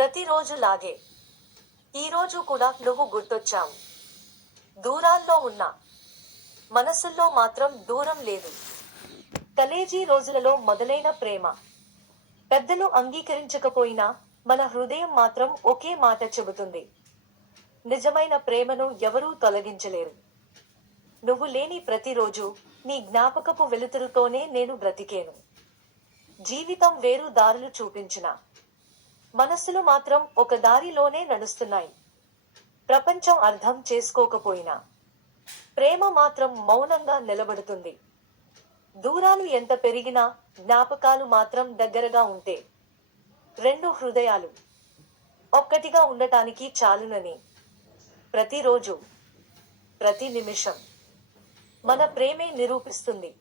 ప్రతిరోజులాగే ఈరోజు కూడా నువ్వు గుర్తొచ్చావు. దూరాల్లో ఉన్నా మనసుల్లో మాత్రం దూరం లేదు. కాలేజీ రోజులలో మొదలైన ప్రేమ పెద్దలు అంగీకరించకపోయినా మన హృదయం మాత్రం ఒకే మాట చెబుతుంది. నిజమైన ప్రేమను ఎవరూ తొలగించలేరు. నువ్వు లేని ప్రతిరోజు నీ జ్ఞాపకపు వెలుతురుతోనే నేను బ్రతికేను. జీవితం వేరు దారులు చూపించినా మనస్సులు మాత్రం ఒక దారిలోనే నడుస్తున్నాయి. ప్రపంచం అర్థం చేసుకోకపోయినా ప్రేమ మాత్రం మౌనంగా నిలబడుతుంది. దూరాలు ఎంత పెరిగినా జ్ఞాపకాలు మాత్రం దగ్గరగా ఉంటే రెండు హృదయాలు ఒక్కటిగా ఉండటానికి చాలునని ప్రతిరోజు ప్రతి నిమిషం మన ప్రేమే నిరూపిస్తుంది.